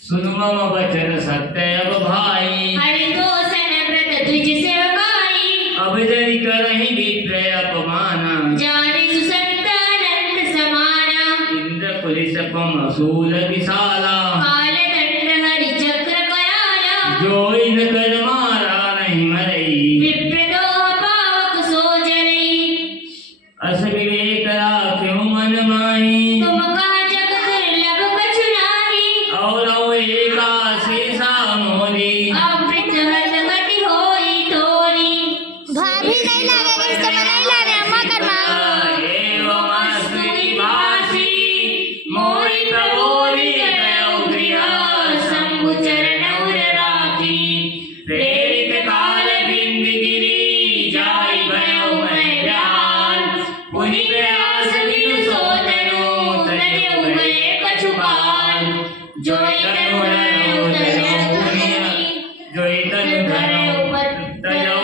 सुन मम वचन सत्य अब भाई, हरि तो सन व्रत तुझ सेवकाई। अब जरि करहि विप्र अपमान, जाने सुसंत अनंत समाना। इंद्र कुलिस पम असूल विशाला, काल दंड हरि चक्र कयाला। जो इन कर मारा नहीं मरई, विप्रदोह पावक सो जरई। अस विवेक राख्यो मन माही, तुम कहा जग दुर्लभ कछु नाहि। और एकासी मोरी, अमृत हत घटी होई तोरी। भाभी नहीं लगेगी, इस समय नहीं लगे, अम्मा करना। एवं स्तुति भाषी मोहि प्रबोधि गयो प्रिया, शंभु चरण उर राखी। प्रेरित काल बिंद गिरी, जाई भयो मैं ध्यान। पुनि प्रयास बिनु सोतनु, तजौ गए कछु काल। जोई तनु धरऊ तजौ पुनि, जोई तनु धरऊ तजौ